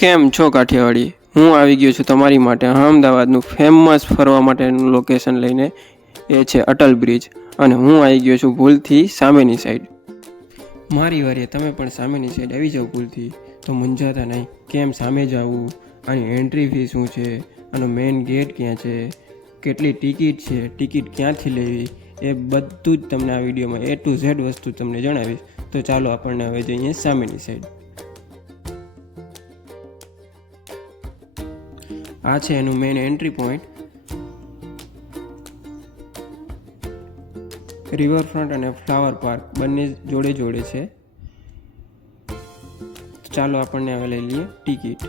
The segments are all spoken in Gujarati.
કેમ છો કાઠિયાવાડી? હું આવી ગયો છું તમારી માટે અમદાવાદનું ફેમસ ફરવા માટેનું લોકેશન લઈને. એ છે અટલ બ્રિજ અને હું આવી ગયો છું ભૂલથી સામેની સાઈડ. મારી વારીએ તમે પણ સામેની સાઈડ આવી જાઓ ભૂલથી તો મૂંઝાતા નહીં. કેમ સામે જવું, આની એન્ટ્રી ફી શું છે, આનો મેઇન ગેટ ક્યાં છે, કેટલી ટિકિટ છે, ટિકિટ ક્યાંથી લેવી, એ બધું જ તમને આ વિડીયોમાં A to Z વસ્તુ તમને જણાવીશ. તો ચાલો આપણને હવે જઈએ સામેની સાઈડ. આ છે એનું મેઇન એન્ટ્રી પોઈન્ટ. રિવરફ્રન્ટ અને ફ્લાવર પાર્ક બંને જોડે જોડે છે. ચાલો આપણને હવે લઈ લઈએ ટિકિટ.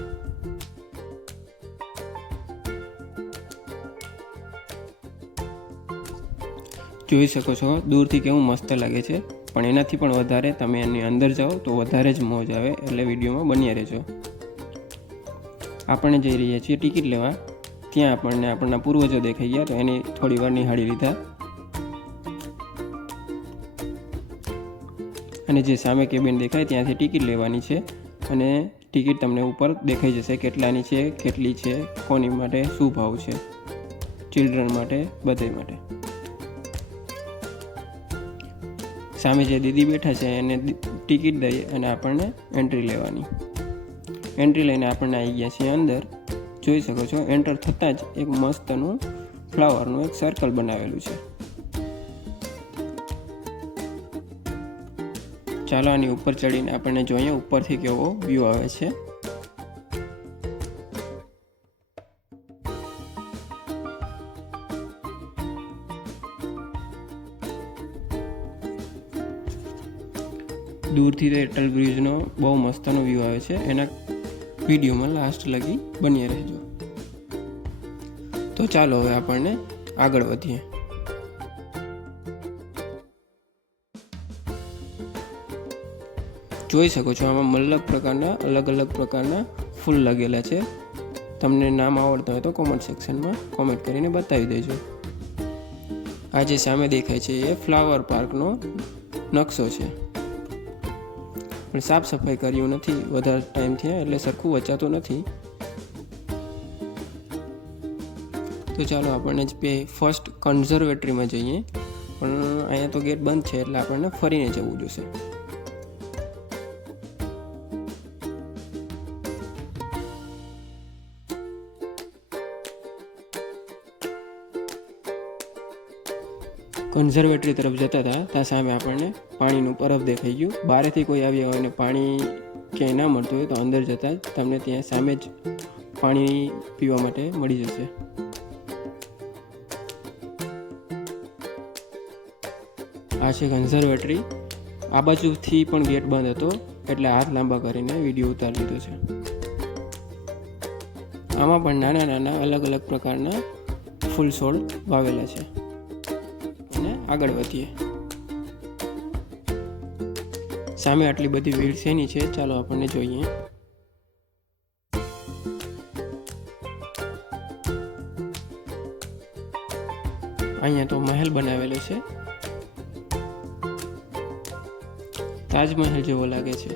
જોઈ શકો છો દૂરથી કેવું મસ્ત લાગે છે, પણ એનાથી પણ વધારે તમે એની અંદર જાઓ તો વધારે જ મોજ આવે, એટલે વિડીયોમાં બન્યા રહેજો. આપણે જઈ રહ્યા છીએ ટિકિટ લેવા. ત્યાં આપણને આપણના પૂર્વજો દેખાઈ ગયા તો એની થોડી વાર નિહાળી લીધા. અને જે સામે કેબિન દેખાય ત્યાંથી ટિકિટ લેવાની છે અને ટિકિટ તમને ઉપર દેખાઈ જશે કેટલાની છે, કેટલી છે, કોની માટે, શું ભાવ છે, ચિલ્ડ્રન માટે, બધે માટે. સામે જે દીદી બેઠા છે એને ટિકિટ દઈ અને આપણને એન્ટ્રી લેવાની. એન્ટ્રી લઈને આપણને આવી ગયા છીએ અંદર. જોઈ શકો છો એન્ટર થતાં જ એક મસ્તનું ફ્લાવરનું એક સર્કલ બનાવેલું છે. ચાલો આની ઉપર ચડીને આપણને જોઈએ ઉપરથી કેવો વ્યૂ આવે છે. દૂરથી તે અટલ બ્રિજનો બહુ મસ્તનો વ્યૂ આવે છે. એના વિડીયોમાં લાસ્ટ લગી બની રહેજો. તો ચાલો હવે આપણને આગળ વધીએ. જોઈ શકો છો આમાં અલગ અલગ પ્રકારના ફૂલ લાગેલા છે. તમને નામ આવડતા હોય તો કોમેન્ટ સેક્શનમાં કોમેન્ટ કરીને બતાવી દેજો. આ જે સામે દેખાય છે એ ફ્લાવર પાર્કનો નકશો છે, પણ સાફ સફાઈ કર્યું નથી વધારે ટાઈમ થયા એટલે સરખું વચાતું નથી. તો ચાલો આપણને ફર્સ્ટ કન્ઝર્વેટરીમાં જઈએ, પણ અહીંયા તો ગેટ બંધ છે એટલે આપણને ફરીને જવું જોશે. કન્ઝર્વેટરી તરફ જતા હતા ત્યાં સામે આપણને પાણીનું બરફ દેખાઈ ગયું. બહારથી કોઈ આવ્યા હોય ને પાણી ક્યાંય ના મળતું હોય તો અંદર જતાં જ તમને ત્યાં સામે જ પાણી પીવા માટે મળી જશે. આ છે કન્ઝર્વેટરી. આ બાજુથી પણ ગેટ બંધ હતો એટલે હાથ લાંબા કરીને વિડીયો ઉતારી લીધો છે. આમાં પણ નાના નાના અલગ અલગ પ્રકારના ફૂલ છોડ વાવેલા છે. આગળ વધીએ. સામે આટલી બધી ભીડ શેની છે ચાલો આપણને જોઈએ. અહીંયા તો મહેલ બનાવેલો છે, તાજમહેલ જેવો લાગે છે.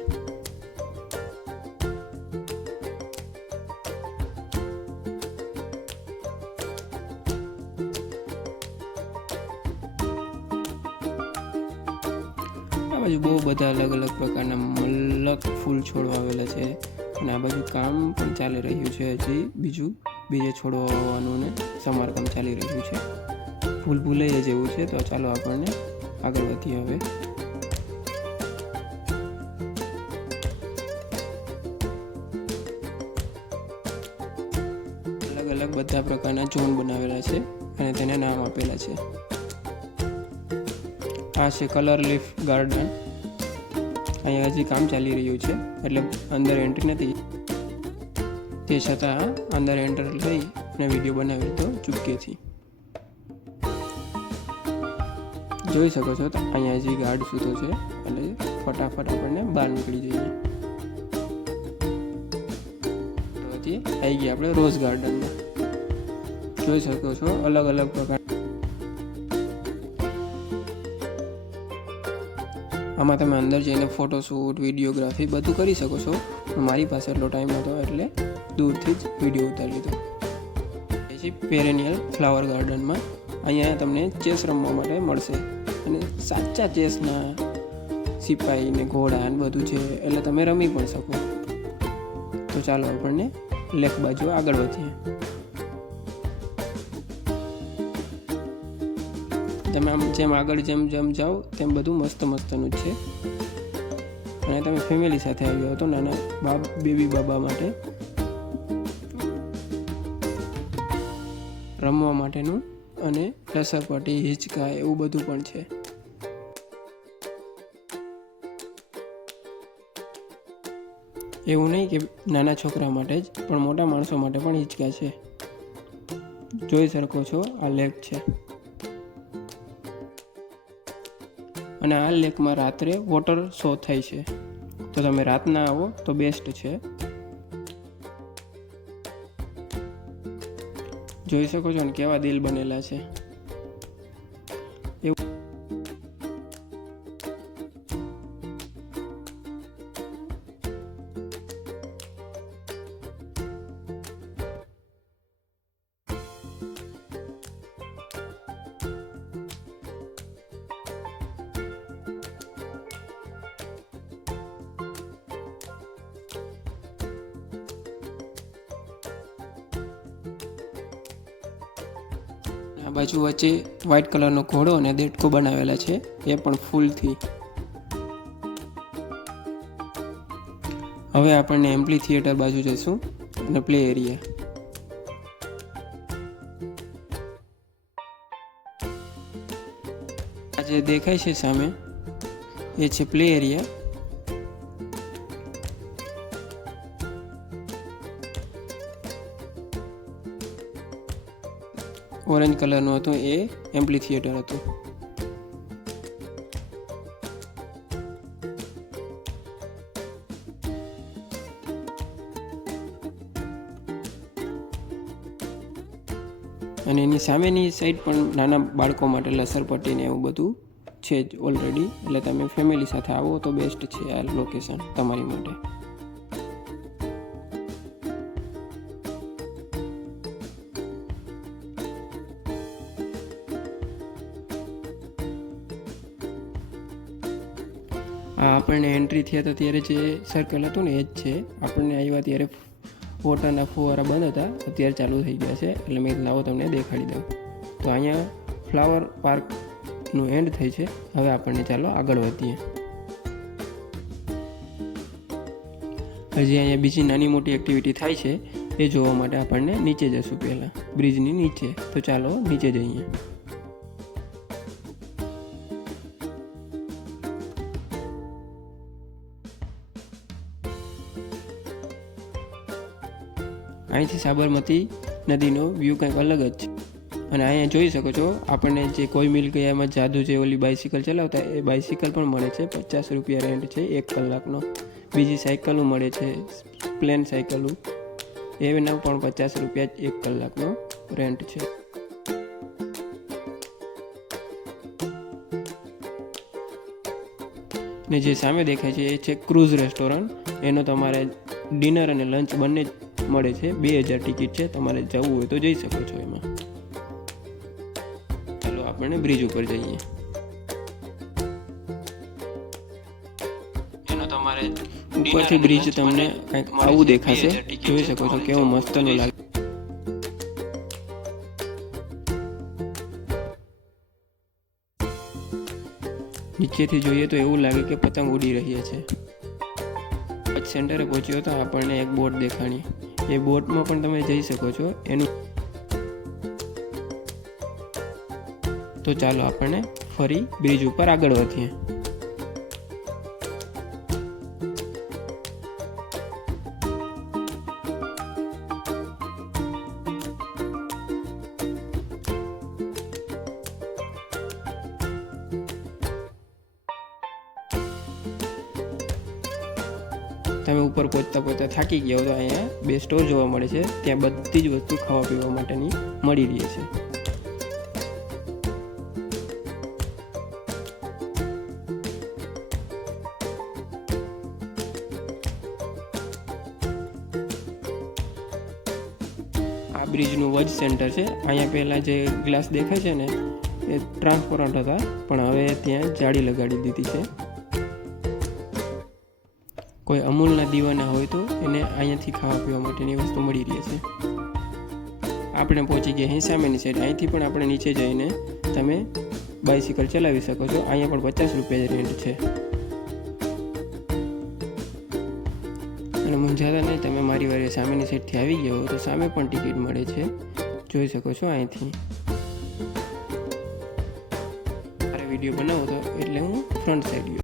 બાજુ બહુ બધા અલગ અલગ પ્રકારના મલક ફૂલ છોડ વાવેલા છે અને આ બાજુ કામ પણ ચાલી રહ્યું છે. હજી બીજે છોડવા વાવવાનું ને સમારકામ ચાલી રહ્યું છે. ભૂલૈયા જેવું છે. તો ચાલો આપણને આગળ વધીએ હવે. અલગ અલગ બધા પ્રકારના ઝોન બનાવેલા છે અને તેને નામ આપેલા છે. આ છે કલર લીફ ગાર્ડન. અહીંયા હજી કામ ચાલી રહ્યું છે એટલે અંદર એન્ટ્રી નથી, તે છતાં અંદર એન્ટર થઈ અને વિડીયો બનાવી લીધો ચૂપકેથી. જોઈ શકો છો અહીંયા હજી ગાર્ડ સૂતો છે એટલે ફટાફટ આપણને બહાર નીકળી જઈએ. પછી આવી ગયા આપણે રોઝ ગાર્ડનમાં. જોઈ શકો છો અલગ અલગ પ્રકાર આમાં તમે અંદર જઈને ફોટોશૂટ, વિડીયોગ્રાફી બધું કરી શકો છો. મારી પાસે એટલો ટાઈમ નહોતો એટલે દૂરથી જ વિડીયો ઉતારી લીધો. પછી પેરેનિયલ ફ્લાવર ગાર્ડનમાં અહીંયા તમને ચેસ રમવા માટે મળશે અને સાચા ચેસના સિપાહી ને ઘોડા ને બધું છે, એટલે તમે રમી પણ શકો. તો ચાલો આપણને લેક બાજુ આગળ વધીએ. તમે આમ જેમ આગળ જેમ જાઓ તેમ બધું મસ્તનું જ છે. અને તમે ફેમિલી સાથે આવ્યો હતો નાના બેબી બાબા માટે રમવા માટેનું અને લસરપટ્ટી, હિંચકા એવું બધું પણ છે. એવું નહીં કે નાના છોકરા માટે જ, પણ મોટા માણસો માટે પણ હિંચકા છે. જોઈ શકો છો આ લેક છે. અને આ લેકમાં રાત્રે વોટર શો થાય છે, તો તમે રાતના આવો તો બેસ્ટ છે. જોઈ શકો છો ને કેવા દિલ બનેલા છે. આ બાજુ વચ્ચે વ્હાઇટ કલરનો ઘોડો અને દેડકો બનાવેલા છે, એ પણ ફૂલથી. હવે આપણને એમ્પ્લી થિયેટર બાજુ જઈશું અને પ્લે એરિયા. આ જે દેખાય છે સામે એ છે પ્લે એરિયા. ઓરેન્જ કલરનું હતું એ એમ્પ્લી થિયેટર હતું. અને એની સામેની સાઈડ પણ નાના બાળકો માટે લસરપટ્ટી ને એવું બધું છે જ ઓલરેડી, એટલે તમે ફેમિલી સાથે આવો તો બેસ્ટ છે આ લોકેશન તમારી માટે. આપણને એન્ટ્રી થયા હતા ત્યારે જે સર્કલ હતું ને એ જ છે. આપણને આવ્યા ત્યારે વોટરના ફુવારા બંધ હતા, અત્યારે ચાલુ થઈ ગયા છે, એટલે મેં લાવો તમને દેખાડી દઉં. તો અહીંયા ફ્લાવર પાર્કનું એન્ડ થઈ છે. હવે આપણને ચાલો આગળ વધીએ. હજી અહીંયા બીજી નાની મોટી એક્ટિવિટી થાય છે, એ જોવા માટે આપણને નીચે જશું પહેલાં, બ્રિજની નીચે. તો ચાલો નીચે જઈએ. અહીંથી સાબરમતી નદીનો વ્યૂ કંઈક અલગ જ છે. અને અહીંયા જોઈ શકો છો આપણને જે કોઈ મિલ ગયામાં જાદુ જે ઓલી બાઇસિકલ ચલાવતા એ બાઇસિકલ પણ મળે છે. 50 રૂપિયા રેન્ટ છે 1 કલાકનો. બીજી સાયકલો મળે છે, પ્લેન સાયકલો, એના પણ 50 રૂપિયા 1 કલાકનો રેન્ટ છે. ને જે સામે દેખાય છે એ છે ક્રૂઝ રેસ્ટોરન્ટ. એનો તમારે ડિનર અને લંચ બંને મળે છે. 2000 ટિકિટ છે, તમારે જવું હોય તો જઈ શકો છો એમાં. ચાલો આપણે બ્રિજ ઉપર જઈએ. એનો તમારે ઉપરથી બ્રિજ તમને કંઈક આવું દેખાશે, જોઈ શકો છો કેવો મસ્તનો લાગે. નીચેથી જોઈએ તો એવું લાગે કે પતંગ ઉડી રહી છે. કચ્છ સેન્ટરે પહોંચ્યો તો આપણને એક બોટ દેખાણી. એ બોટમાં પણ તમે જઈ શકો છો. એનું તો ચાલો આપણને ફરી બ્રિજ ઉપર આગળ વધીએ. તમે ઉપર પહોંચતા થાકી ગયા હો તો અહીંયા 2 સ્ટોર જોવા મળે છે. ત્યાં બધી જ વસ્તુ ખાવા પીવા માટેની મળી રહી છે. આ બ્રિજનું વચ સેન્ટર છે. અહીંયા પહેલાં જે ગ્લાસ દેખાય છે ને એ ટ્રાન્સપરન્ટ હતા, પણ હવે ત્યાં જાળી લગાડી દીધી છે. કોઈ અમૂલના દીવાના હોય તો એને અહીંયાથી ખાવા પીવા માટેની વસ્તુ મળી રહે છે. આપણે પહોંચી ગયા અહીં સામેની સાઈડ. અહીંથી પણ આપણે નીચે જઈને તમે બાઇસિકલ ચલાવી શકો છો. અહીંયા પણ 50 રૂપિયા રેન્ટ છે. અને મૂંઝાતા નહીં, તમે મારી વારે સામેની સાઈડથી આવી ગયા હો તો સામે પણ ટિકિટ મળે છે, જોઈ શકો છો અહીંથી. મારે વિડીયો બનાવો તો એટલે હું ફ્રન્ટ સાઈડ ગયો.